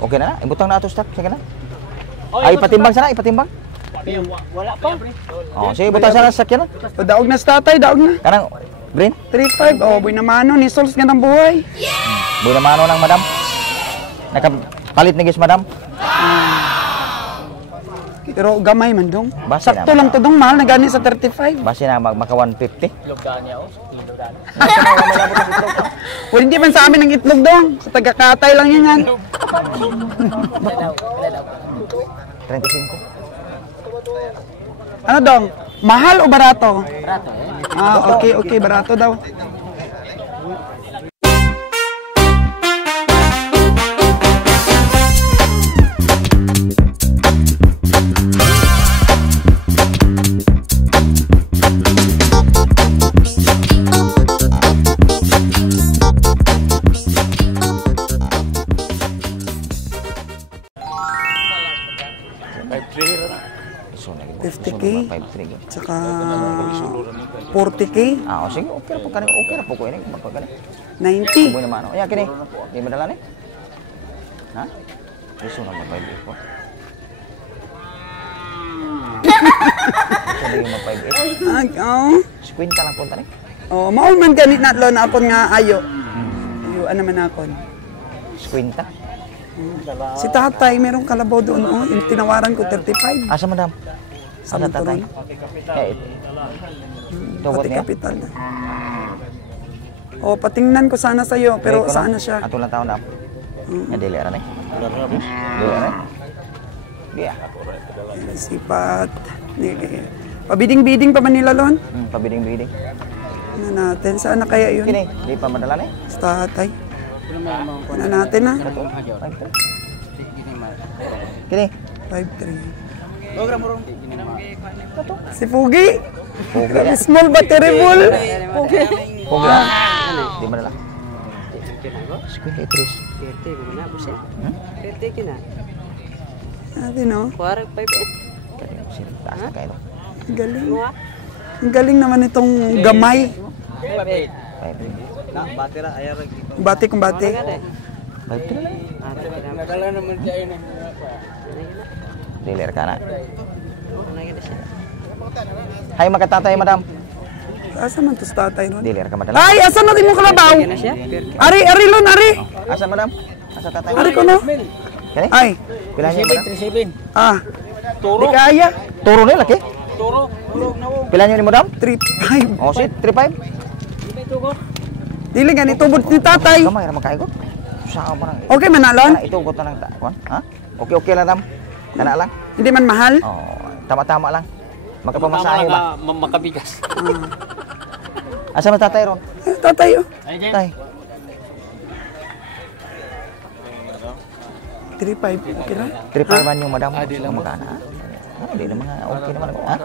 Okay na na, ibutang na ato stock, sige na. Ay, ipatimbang sana, ipatimbang. Wala pa. Oh, sige, butang sana sa sakyan na. Daog na sa tatay, daog na. Kanang, Green? 3.5, oh, boy naman ni Sols nga ng buhay. Boy na mano ng madam. Nakapalit ni gis madam. Pero gamay man dong. Base Sakto na, lang to dong, mahal na gani sa 35. Base na maka 150. Lugdaan niya, oh. Lugdaan. Pwede man sa amin ng itlog dong. Sa taga-Katay lang yan. 35. Ano dong? Mahal o barato? Barato. Okay, barato daw. So, 50K? 53. Tsaka 40K? Ah, sige, okay ra po kanin. Okay ra po ko ini magpagani. 90. Boy na mano. Ya kini. Di madala ni. Ha? Iso na mapay ko. Sabi mo mapay. Oh. Kwenta lang punta ni. Oh, maul man ganit na lon akon nga ayo. Ayo ano man akon. Kwenta. Si tatay merong kalabaw doon oh, yung tinawaran ko 35. Asa madam? Sa Sa tatay. Eh. Pati kapital na. Oh, patingnan ko sana sa iyo pero saan na siya? Ato lang taon na. Ya dili ra ni. Dili ra. Dia. Sipat. Pabiding-biding pa man nila lon? Pabiding-biding. Ano natin? Saan na kaya yun? Kini, di pa madala ni. Sa tatay. Ano natin na? Kini. 5-3. Si Pugi. Pugi. Small but terrible. Pugi. Di madala. 53. Ate no? Kuwarag 5-8. Taas na kayo. Galing. Ang galing naman itong gamay. 5. Bati kung bati. 5 lang. Nadala naman siya yun. Dili ra kana. Hay makatatay madam. Asa man to sa tatay ron? Dili ra ka madala. Ay, asa na mo kalabaw? Ari lon, ari. Asa madam? Asa tatay? Ari ko no. Kani? Ay. Pila niyo madam? 37. Ah. Turo. Di kaya. Turo ni laki. Turo. Tulog na mo. Pila niyo ni madam? 3-5. Oh, si 35. Hindi tugot. Dili gani tubod ni tatay. Kamay ra makaigot. Saan mo nang? Okay man nalon? Ito ko tanang takon. Ha? Okay lang dam. Kana lang. Hindi man mahal. Oh, tama-tama lang. Magkapamasahe ba? Makabigas. Asa man tatay ron? Tatay oh. Tay. 3-5. Okay ra. 35 man yung madam. Di lang magana. Hindi na mga okay naman ako. Ha?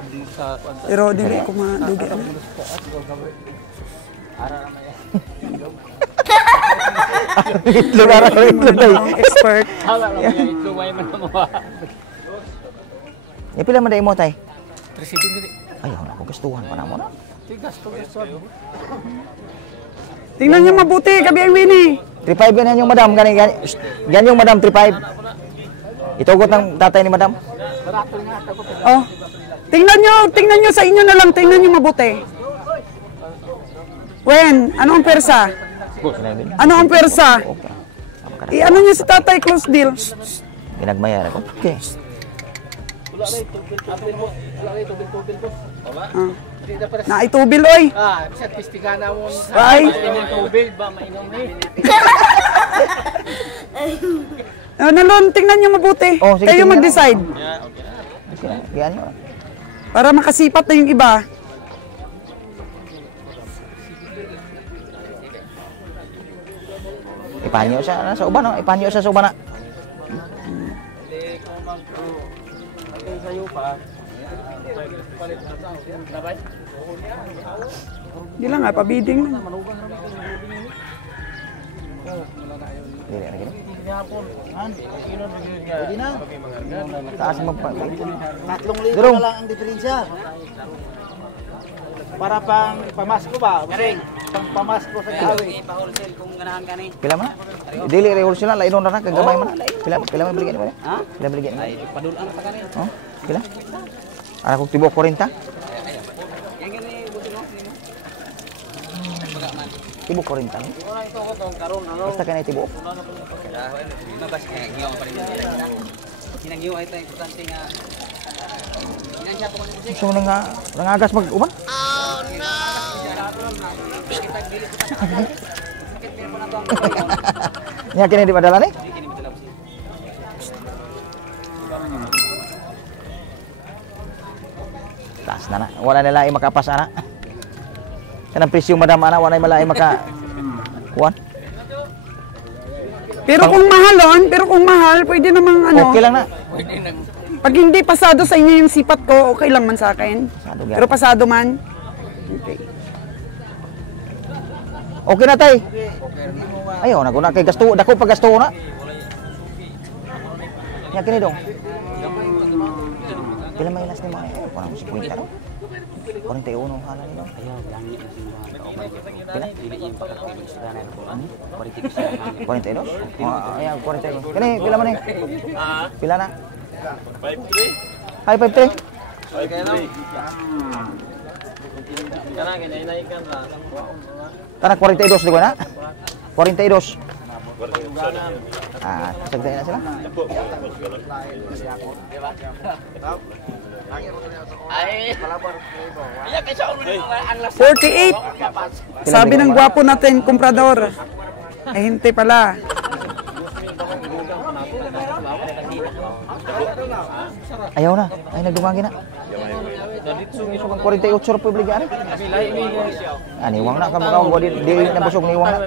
Pero dili ko madugi ano. Itlog ara ko itlog tay. Expert. Hala lang yan. Ito may man mo. Ya pila man dai mo tay? 37 dili. Ayaw na ko gustuhan pa na mo na. Tigas to gusto. Tingnan niyo mabuti kabi ang Winnie. 35 yan yung madam. Yan yung madam 35. Itugot ng tatay ni madam. Oh. Tingnan niyo sa inyo na lang, tingnan niyo mabuti. Wen, ano ang persa? Ano ang persa? Ano niyo si tatay close deal? Ginagmayar ako. Okay. Na itubil oy. Sa pistigan na mo. Ay. Tubig ba mainom ni? Nalon, tingnan niyo mabuti. Oh, sige, Kayo tingnan. mag-decide. Okay. Yan yun. Para makasipat na yung iba. Ipanyo siya sa uban. No? Ipanyo siya sa uban na. Di lang nga, pabiding lang. Dili na gini. Taas mo pa. 3,000 na lang ang diferensya. Para pang pamasko ba? Pang pamasko sa gawi. Pa-wholesale kung ganahan ka ni. Pila man? Dili revolution na, lainon na kagamay man. Pila man biligyan mo? Ha? Pila biligyan mo? Ay, padulaan pa kanina. Oh, pila? Ara kog tibuok 40. Yang gini buti mo. Tibuok 40. Ito ko tong karon ano. Basta kanay tibuok. Mabas kaya ngiyo pa rin. Sinangyo ay tayo importante nga. Inansya po ko ni Gusto mo nga nangagas mag-uban? Nya kini di padala ni? Taas na. Wala na lain makapas ana. Kanang presyo madam ana wala na lain maka kuan. Pero kung mahal, pwede namang ano. Okay lang na. Pag hindi pasado sa inyo yung sipat ko, okay lang man sa akin. Pasado gan. Pero pasado man. Okay. Okay na tay. Ayaw na guna kay gasto, dako pag gasto na. Nya kini dong. Pila may last ni mo? Parang 50 no? 41 hala ni dong. Ayaw, gangi ang simbahan ka umay. Pila? Diliin pa ka ng istorya na ko. 42? Ayan, 42. Kani, pila man eh? Pila na? 5-3. Hi, 5-3. Tanah 42 di ko na? 42. Ah, sagday na sila. Ay. 48. Sabi ng gwapo natin, komprador. Eh, hintay pala. Ayaw na. Ay, nagdumagi na. Gusto kang 48 rupiah beli gari. Ah, niwang na. Kamu kau di nabusog niwang na.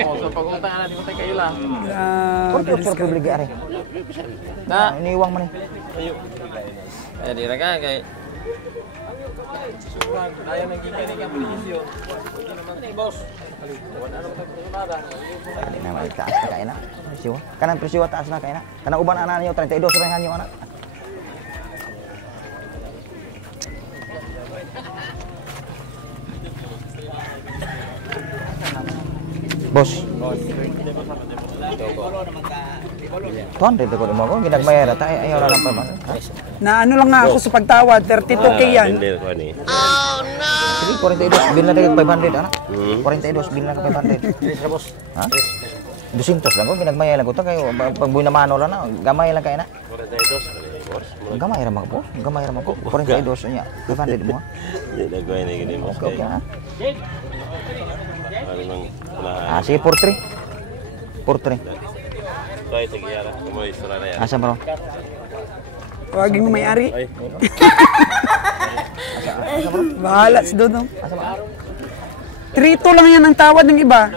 Oh, so pag-utang na dito kayo lang. 48 rupiah beli gari. Na, Niwang man eh. eh di ra ka kay ayaw nang gigani ka presyo. Hindi naman boss. Hindi na may taas na kaya na. Presyo. Kanang presyo taas na kaya na. Kanang uban anak niyo 32 ringan yung anak. Bos. Tuan, dito ko mo ko ginagmayara ta ayaw na lang pa man. Na ano lang nga ako sa pagtawad, 32K yan. Sige, 42 bil na kay 500 anak. 42 bil na kay 500. Bos. Ha? 200 lang ko ginagmayara lang ko ta kayo pag buy na mano lang na gamay lang kay na. 42 gamay ra magpo. Gamay ra magpo. 42 nya. 500 mo. Hindi nagway na gini mo. Okay ha. Ano nang unahan? Ah, sige 43. 43. Kaya tigiyara. Kumoy sura na yan. Asa bro? Tawagin mo may-ari. Ay, Bahala si Dodong. Asa ba? 3-2 lang yan ang tawad ng iba.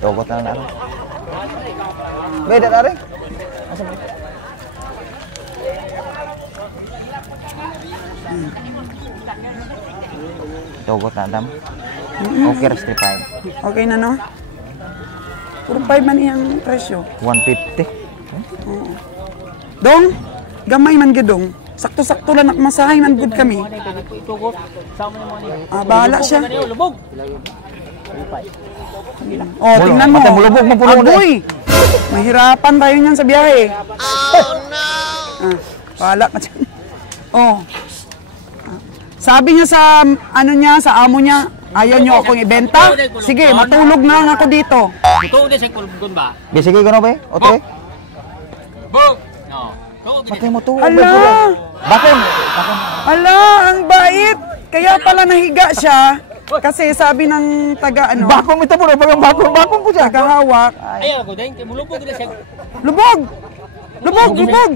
Dogot na lang. Beda na rin. Asa ba? Dogot na dam. Okay, rest 35. Okay na no? Puro 5 man iyang presyo. 150. Dong, gamay man gidong. Sakto-sakto lang masahay man good kami. itugot sama mo ni. Ah, bahala siya. Lubog. Oh, tingnan mo. Mata bulubog mo puno na. Agoy! Mahirapan tayo niyan sa biyahe. Oh, no! Ah, bahala ka dyan. Oh. Sabi niya sa ano niya, sa amo niya, ayaw niyo akong ibenta. Sige, matulog na lang ako dito. Ito din sa kulubgon ba? Di sige ko na ba? Otre? Bog. No. Patay mo to. Ala! Bakit? Ala, ang bait! Kaya pala nahiga siya. Kasi sabi ng taga ano, Bakong ito po na bakong po siya. tagahawak. Ayaw ko din kay mulubog din siya. Lubog! Lubog! Lubog!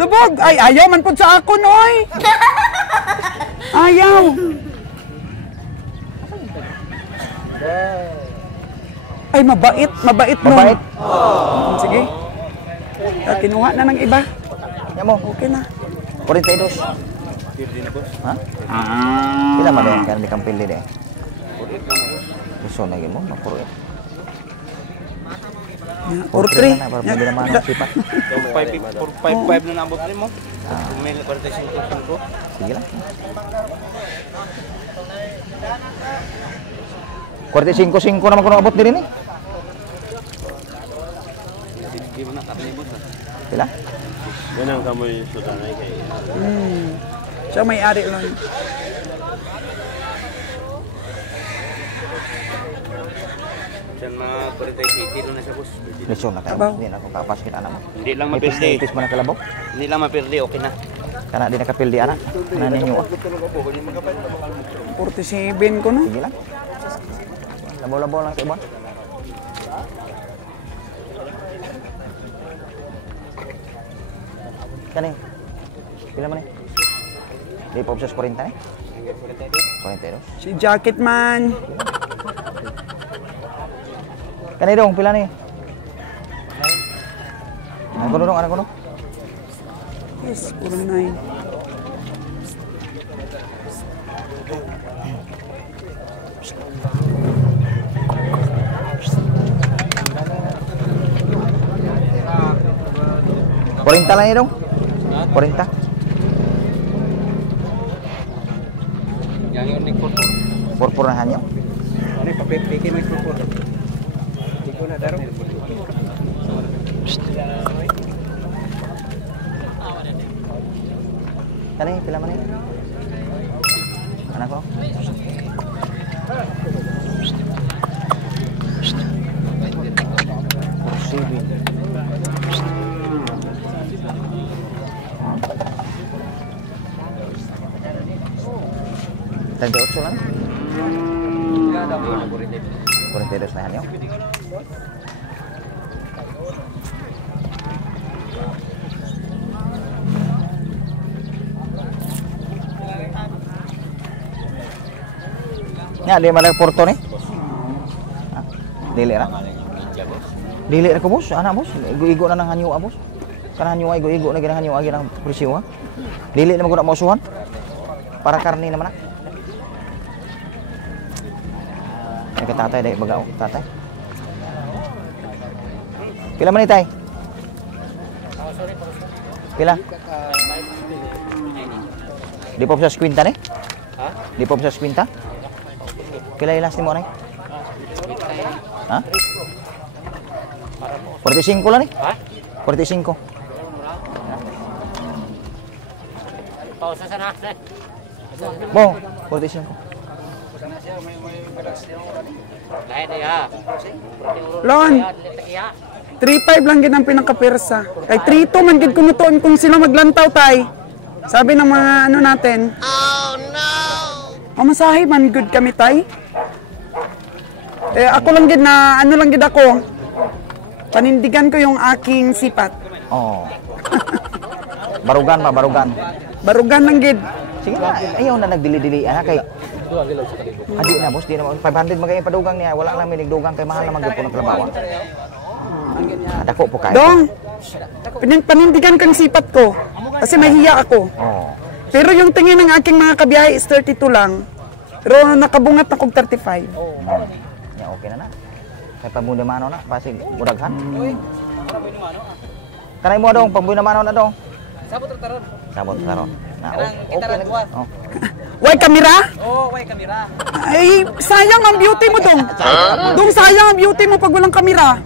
Lubog! Ay, ayaw man po sa ako, noy! Ayaw! Ay, mabait. Mabait nun. Mabait. Sige. Kinuha na ng iba. Yan mo. Okay na. 42. Ha? Kila man yan kan di kampil din eh. Gusto na mo, mapuro eh. Or 3. Para pwede naman ang sipa. 555 na nabot rin mo. May 45 ko. Sige lang. 45 naman ko naabot din eh. Hindi mo na kami boss. Pila? Yan ang kamoy sudanay kay. Siya may-ari lang. Diyan mga 46 kilo na siya boss. Lesyon na kayo. Abaw. Hindi na ako kapaskin anak mo. Hindi lang May mapirdi. itis mo na kalabaw. Hindi lang mapirdi, okay na. Kana di nakapildi anak. Ano ninyo ah. 47 ko na. Sige lang. Labaw-labaw lang sa iban. Kani. Pila man eh? Di pa obses 40 eh? 42. Si Jacket Man. Kani dong, pila ni? Ano ko dong, ano ko dong? Yes, puro 9. Kurinta lang yun dong? 40? Yang yun ni Kurpo. Purpur na hanyo? Ano yung papipiki mo yung Kurpo? Hindi ko na daro. Kani, pila man eh? Anak ko? Kursibi. Tanda 8 lang? 42 na hanyo? Nya, di mana porto ni? Ha? Dili ra? Dili ra ko boss, ana boss. Igo-igo na nang hanyo boss. Kana hanyo ay igo-igo na ginang hanyo agi nang presyo ha. Dili naman ko na mausuhan. Para karni naman na. Ay ka tatay dai bagaw, tatay. Pila man ni tay? Pila? Di pa sa kwinta ni? Ha? Di pa sa kwinta? Pila ilas ni mo nay? Ha? 45 lang ni? Ha? 45. Pausa sa na. Mo, 45. Lahat ya. Lon, 3-5 lang gid ang pinakapirsa. Kay 3-2 man gid kumutuon kung sila maglantaw tay. Sabi ng mga ano natin. Oh no. Mamasahe man good kami tay. Ako lang gid na ano lang gid ako. Panindigan ko yung aking sipat. Oh. Barugan ba, barugan. Barugan lang gid. Sige na, ayaw na nagdili-dili ana kay. Adi na boss, di na 500 magay padugang niya, wala lang may nagdugang kay mahal na magdupo ng kalabawa. Dako po kayo. Dong. Panindigan kang sipat ko kasi mahiya ako. Oh. Pero yung tingin ng aking mga kabiyahe is 32 lang. Pero nakabungat na kog 35. Ya okay na na. Kay pambuda mano na, pasig muraghan. Kanay mo dong, pambuda mano na dong. Sabot taron. Sabot karon. Na Kita okay nagkuha. na. Oh. Way kamera? Oh, way kamera. Ay, sayang ang beauty mo dong. Dong sayang ang beauty mo pag walang kamera.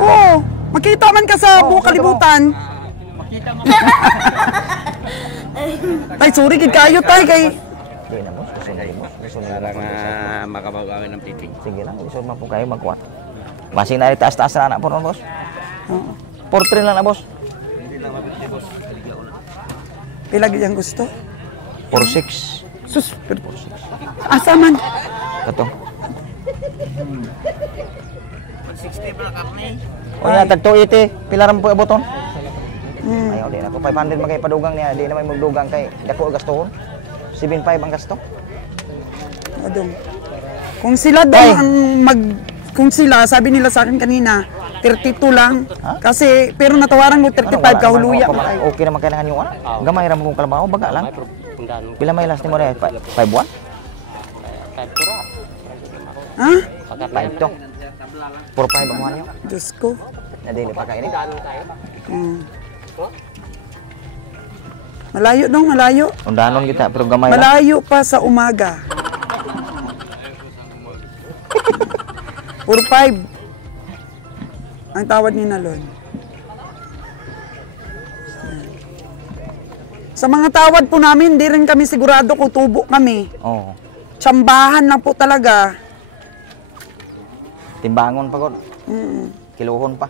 Oo, makita man ka sa buong kalibutan. Makita mo. Tay, sorry gid kayo tay kay. Di na boss, gusto na boss. Gusto na Para nga makabagawin ng titing. sige lang, gusto man po kayo magkuha. Basing na taas-taas na anak po ron boss. Oo. Portrait lang na boss. Pila gid ang gusto? 46. Sus, asa man? Kato. 60 pa kami. O ya, tag 280. Pila ram po aboton? Ayaw, di na ko. 500 magay padugang niya. Di naman magdugang kay dako gastohon. 75 ang gasto. Adong. Kung sila daw ang kung sila, sabi nila sa akin kanina, 32 lang. Kasi, pero natawaran mo 35 kahuluya. Okay naman kailangan yung ano. Gamay ram mong kalabaw, baga lang. Pila may last ni mo rin? 5 buwan? Ha? 5 to. 4-5 ang buwan nyo. Diyos ko. Nadili pa kainin. Malayo dong, malayo. Undanon kita, pero gamay lang. Malayo pa sa umaga. 4-5. Ang tawad ni Nalon. Sa mga tawad po namin, hindi rin kami sigurado kung tubo kami. Oo. Tsambahan lang po talaga. Timbangon pa god. Kiluhon pa.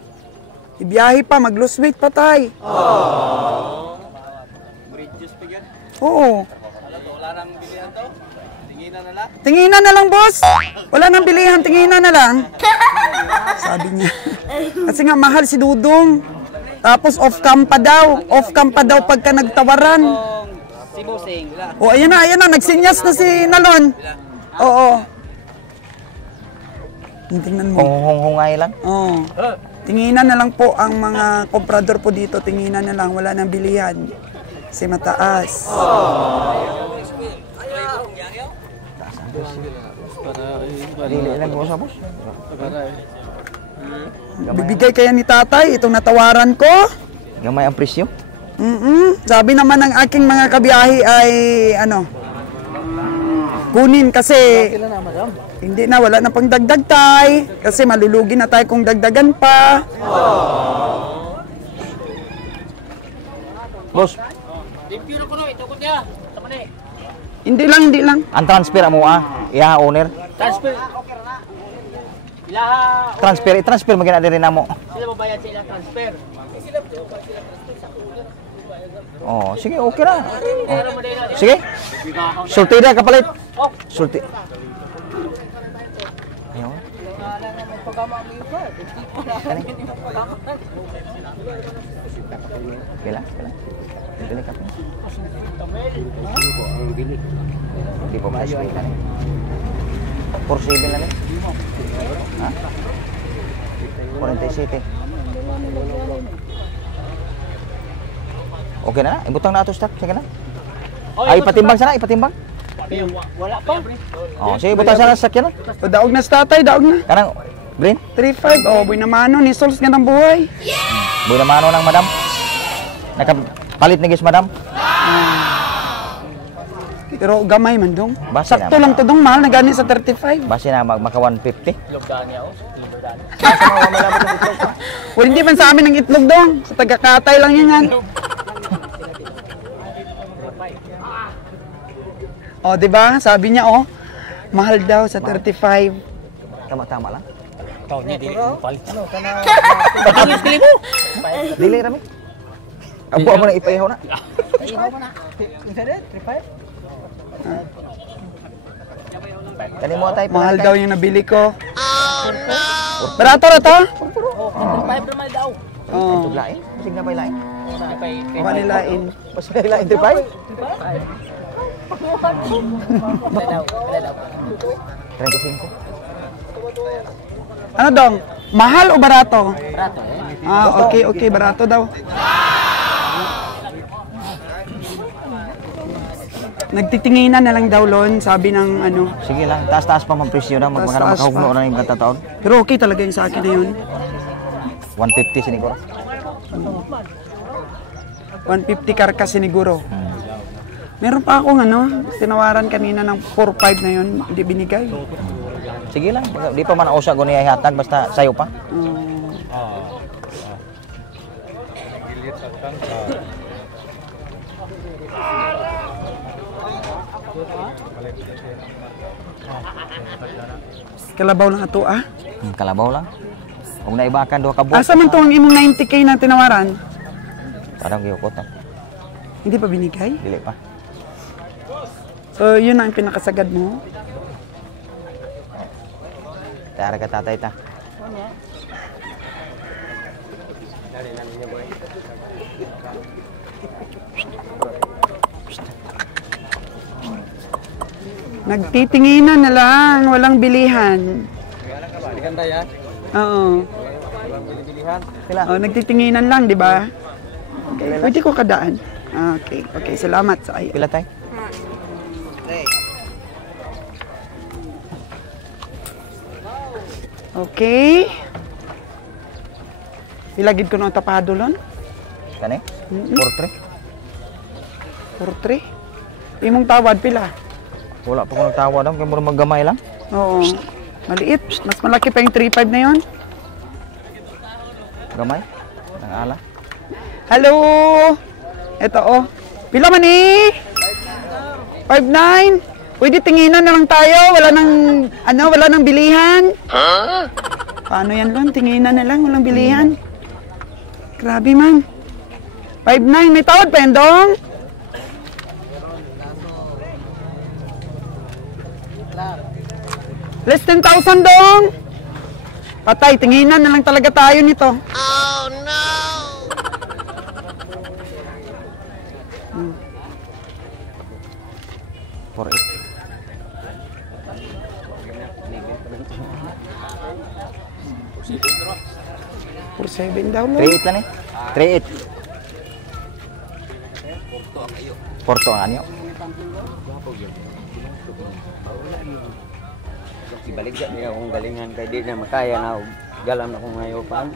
Ibiyahe pa, mag-lose weight pa tay. Bridges pa yan. Oo. Wala nang bilihan to. Tinginan na lang. Tinginan na lang, boss. Wala nang bilihan, tinginan na lang. Sabi niya. Kasi nga, mahal si Dudong. Tapos off-cam pa daw. Off-cam pa daw pagka nagtawaran. Si Bossing. O, ayan na. Nagsinyas na si Nalon. Oo. Tingnan mo. Hungay lang. Oo. Tinginan na lang po ang mga komprador po dito. Tinginan na lang. Wala nang bilihan. Kasi mataas. Dili lang mo sa boss. Bibigay kaya ni tatay itong natawaran ko? Gamay ang presyo. Sabi naman ng aking mga kabiyahe ay kunin kasi hindi na, wala na pang dagdag tay. Kasi malulugi na tayo kung dagdagan pa. Boss, Hindi lang. ang transfer mo iya owner. Transfer. Ilaha. Transfer mo gina diri namo. Sila mabayad sa ilang transfer. Oh, sige, okay na. Oh. Sige. Sulti na kapalit. Sulti. Ayaw. Kani? Kila. Dili ka. Di po maayos ko yan. 4-7 lang eh. Ha? 47. Okay na? Ibutang na ito stock. Sige na. Ay, ipatimbang sana, ipatimbang. Wala pa. Oh, sige, ibutang sana sa sakyan. O, daog na sa tatay, daog na. Kanang, Green? 3-5. O, buhay naman ni Sols nga ng buhay. Buhay na mano ng madam. Nakapalit na gis madam. Pero gamay man dong. Base Sakto naman. lang to dong, mahal na gani sa 35. Base na maka 150. Lugdaan niya kilo daan. O, hindi man sa amin ng itlog dong. Sa taga-katay lang yan. O, di ba? Sabi niya, mahal daw sa 35. Tama lang. Taon niya dili mo palit. Bakit dili mo? Dili rami. Abo mo na ipayaw na. Ihaw mo na. Isa din 35. Kani mo tay Mahal daw yung nabili ko. Oh, no! Barato na to? 35 naman daw. Oo. Lain, sige na bay lain. Mukha nilain. Basta lain di bay. 35. Ano dong? Mahal o barato? Barato. Okay, barato daw. Nagtitinginan na lang daw, Lon, sabi ng Sige lang, taas-taas pa man presyo na Taas-taas makahugno pa. na yung katataon. Pero okay talaga yung sa akin na yun. 150 siniguro. 150 karkas siniguro. Meron pa akong tinawaran kanina ng 4-5 na yun, hindi binigay. Sige lang, di pa man usa ko niya ihatag basta sayo pa. Kalabaw lang ato Kalabaw lang. Kung naibakan duha ka buok. Asa man to ang imong 90k na tinawaran? Parang giyukot na. Hindi pa binigay? Dili pa. So yun ang pinakasagad mo? Tara ka tatay ta. Nagtitinginan na lang, walang bilihan. Ganda ya. Oo. Pila? Nagtitinginan lang, di ba? Okay. Pwede ko kadaan. Okay, salamat sa iyo. Pila tay? Okay. Ilagid ko ng tapado lon. Kani? 43. 4-3. Imong tawad pila? Wala pa ko nagtawa daw kay mura maggamay lang. Oo. Maliit. Mas malaki pa yung 3.5 na yun. Gamay. Ang ala. Hello! Ito oh. Pila man eh? 5.9. Pwede tinginan na lang tayo. Wala nang bilihan. Paano yan lang? Tinginan na lang. Walang bilihan. Grabe man. 5.9. May tawad, Pendong? Less than 1,000 dong. Patay, tinginan na lang talaga tayo nito. Oh no! 4.7 daw lang. 3.8 lang eh. 3.8. Porto ang anyo. Ibalik niya akong galingan kay di na makaya na galam na kong ngayopan.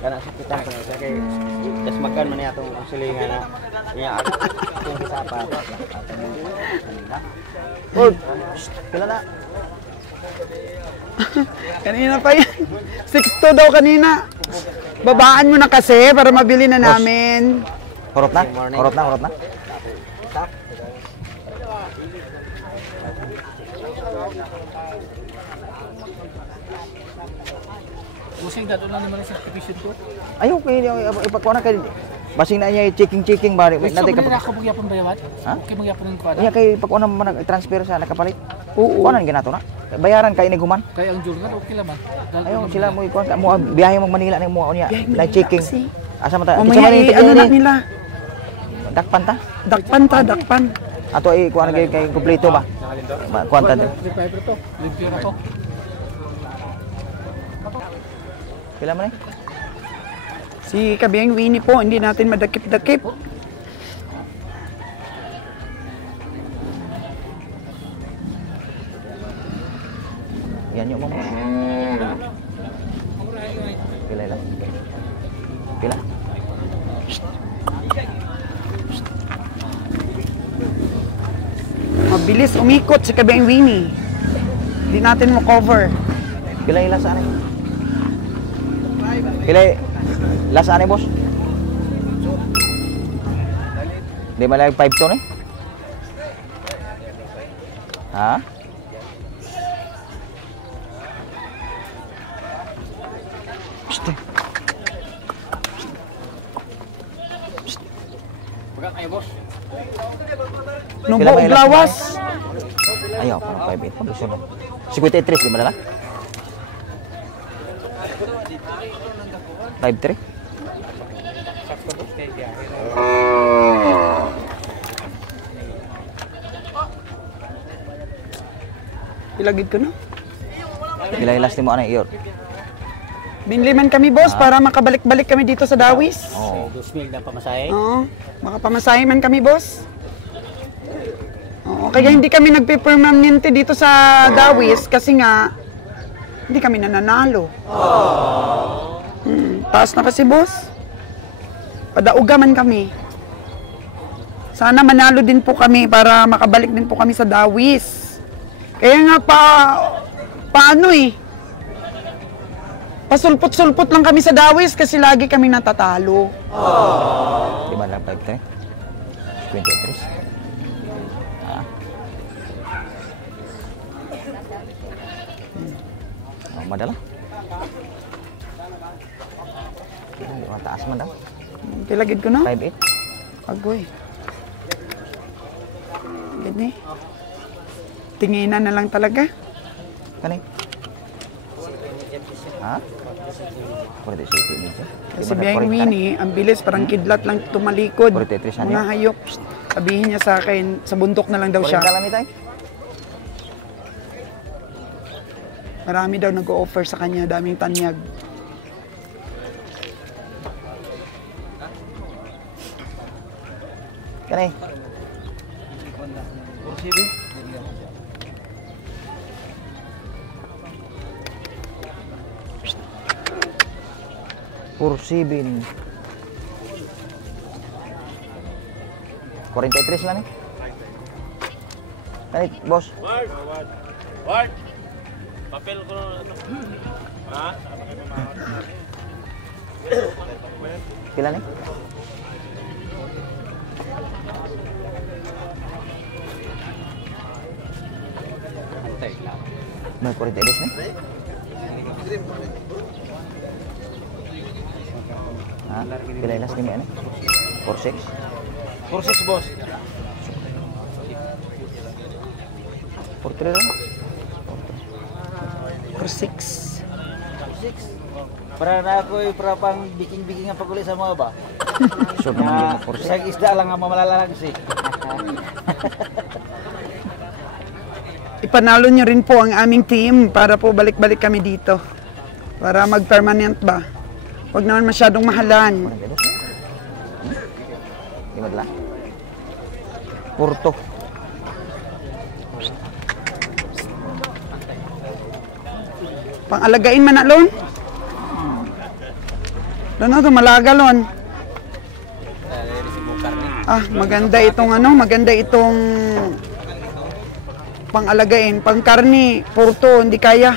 Kana sakitan ko sa kay just makan man atong silingan na niya atong sapa. Oh, pila na. Kanina pa yan. 6.2 daw kanina. Babaan mo na kasi para mabili na namin. Horot na? Horot na, horot na. Kusing ka doon lang naman sa division ko. Ayaw, ipakuha na kay... Basing na niya checking bari. Gusto mo na ako magyapon bayawat? Ha? Okay magyapon ng kwada? Iya kay ipakuha na man transfer sa nakapalit. Oo. Kuha na ginato na. Bayaran kay iniguman. Kaya ang journal okay lang man. Ayaw sila mo ikuha ka mo biyahe mo Manila ning mo niya. Na checking. Asa man ta? Mamaya ano na nila? Dakpan ta? Dakpan. Ato ay kuha na kay kumpleto ba? Kuha ta. Reviver to. Limpyo na to. Pila man eh? Si Kabiyang Winnie po, hindi natin madakip-dakip. Yan yung mo. Pila lang. Pila. Mabilis umikot si Kabiyang Winnie. Hindi natin mo cover. Pila ila sa ani? Pila last ani boss? Di ba lang 5 to ni? Ha? Psst. Nubo og lawas. Ayaw, parang 5.8 pa gusto mo. 53, di ba na? 5.3? Ilagid ko na. Ilay-last mo ano iyor. Binliman kami boss para makabalik-balik kami dito sa Dawis. Oh. 2,000 na pamasahe. Oo, makapamasahe man kami boss. Oo, kaya hindi kami nagpe-permanente dito sa Dawis kasi nga hindi kami nananalo. Taas na kasi boss. Padauga man kami. Sana manalo din po kami para makabalik din po kami sa Dawis. Kaya nga paano eh. Pasulpot-sulpot lang kami sa Dawis kasi lagi kami natatalo. Di ba lang 5.3? 23? Oh, madala. Hindi mataas man daw. Tilagid ko na. 5.8. Agoy. Gani. Tinginan na lang talaga. Kani? Ha? Pwede siya ito. Kasi Biyang Winnie, ang bilis, parang kidlat lang tumalikod. 43 siya Mga niya. hayop. Sabihin niya sa akin, sa bundok na lang daw siya. Kalami tayo. Marami daw nag-o-offer sa kanya, daming tanyag. Kani? Pursibin. 43 lang eh. Kanit, boss. Ward! Papel ko ano? Ha? Pila ni? Antay lang. May 42 ni? Ha? Pila ilas ni ano? 46? 46 boss. 43 lang? For 6. Para na ako para pang biking-biking ang paguli sa mga ba. Sure naman yung 46. Sa isda lang ang mamalalang si. Ipanalo nyo rin po ang aming team para po balik-balik kami dito. Para mag-permanent ba? Huwag naman masyadong mahalan. 42? Di madala? Porto. Pang-alagain man na, Lon. Lon, ito, malaga, Lon. Ah, maganda itong maganda itong pang-alagain. Pang-karni, Porto, hindi kaya.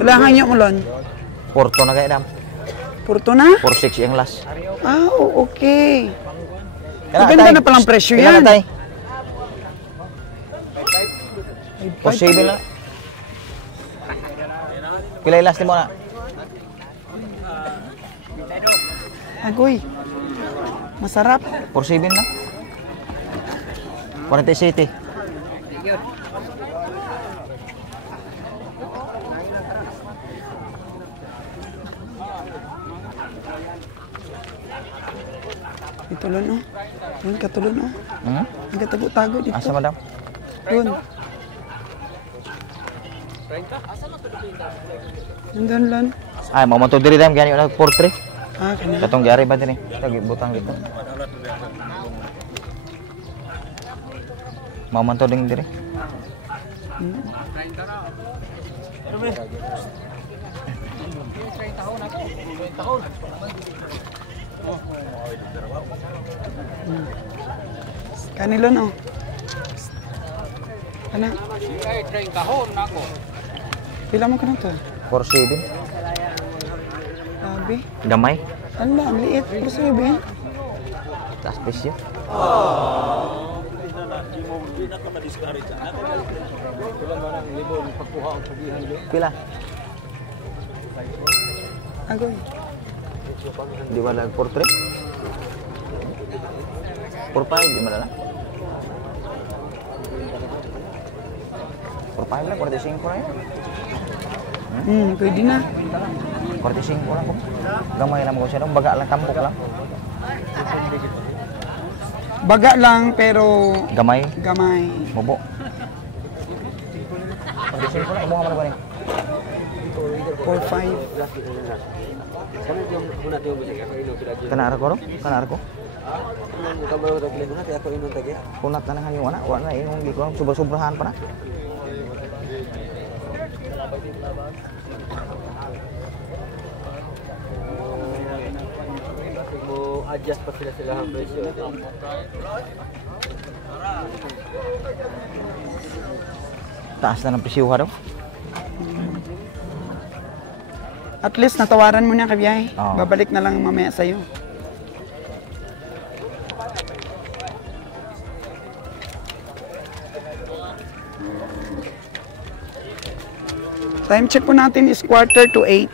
Kailangan nyo mo, Lon. Porto na kayo dam. Porto na? 46 yung last. Ah, okay. Maganda na palang presyo yan. Tay? 47 lang. Pila yung last ni mo na? Agoy. Masarap. 47 lang. 47. Ito, Lon, oh. Lon, katulon, oh. Ang katago-tago dito. Asa madam? Lon. Nandun, Lon. Ay, mau mantu diri dam gani na 43. Ah, kanina. Katong gari ba din eh. Lagi butang dito. Mau mantu ding diri. Kanilon, oh. Kana. Pila mo ka na to? 47. Sabi. Gamay. Ala, ang liit. Pero sabihin. Taas presyo. Pila? Agoy. Di ba lag 43? 45 di mana lah? 45 lah, 45 lang. Pwede na. 45 lang ko. Gamay lang ko siya dong, baga lang, tampok lang. Baga lang, pero Gamay, gamay. bobo. 45 lang, imo nga man ba ni? 4-5. Kana ara ko ro? Kana ara ko? Kunat na nang yung anak, wala na yung di ko sobra-sobrahan pa na. Mo adjust pa sila ang presyo. Taas na ng presyo ha daw. At least natawaran mo na kabiyahe. Oo. Babalik na lang mamaya sa'yo. Time check po natin is 7:45.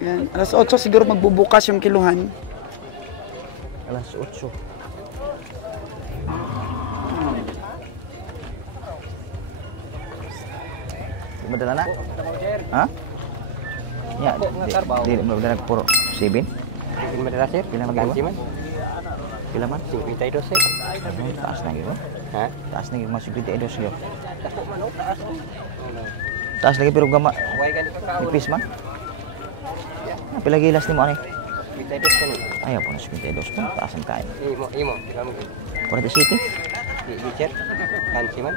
Yan. Alas 8 siguro magbubukas yung kiluhan. Alas 8. Di madala na? Ha? Ya, di madala puro 7. Madala sir, Pila man ganti gawa? man. Pila man? 52 sir. Taas na gitu. Ha? Taas na gitu masuk di edos yo. Taas lagi pero gama Way gani ka kaon. nipis man. Pila gilas ni mo ani? 52 kan. Ayaw po na 52 po. Taas ang kain. Imo, kamu. 47? Di sir. Ganti man.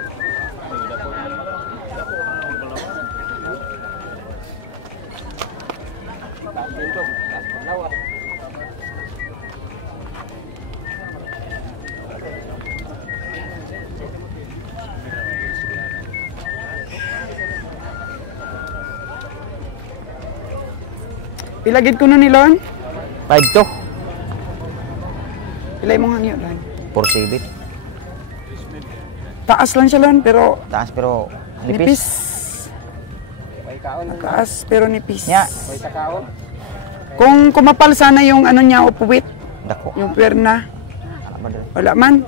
Pila gid kuno ni Lon? 5-2. Pila mo nga niyo Lon? 4-7. Taas lang siya Lon, pero Taas pero nipis. nipis. Taas pero nipis. Nya. Kung kumapal sana yung ano niya, upuwit, Dako. yung perna, Ano ba dito? wala man.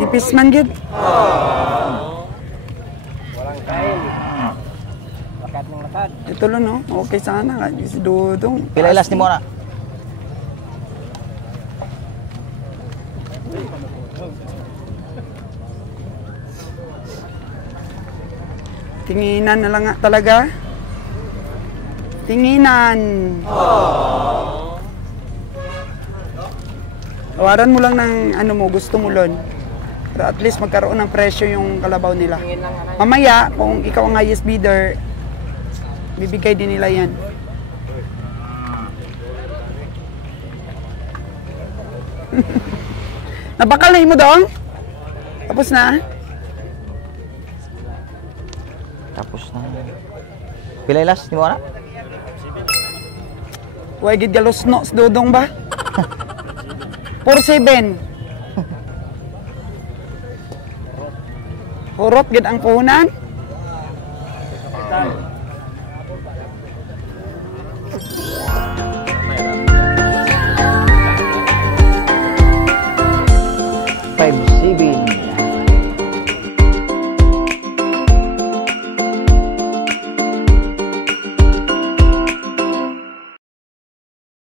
Nipis man gid. Ito lang no, okay sana ka. Si Dudong. Pila ilas ni mo na? Tinginan na lang nga talaga. Tinginan. Tawaran mo lang ng ano mo, gusto mo Lon. Para at least magkaroon ng presyo yung kalabaw nila. Mamaya, kung ikaw ang highest bidder, bibigay din nila yan. Nabakal na mo dong? Tapos na? Tapos na. Pila ilas ni mo na? Huwag gid galos no, sa Dudong ba? 4-7. Hurot gid ang puhunan.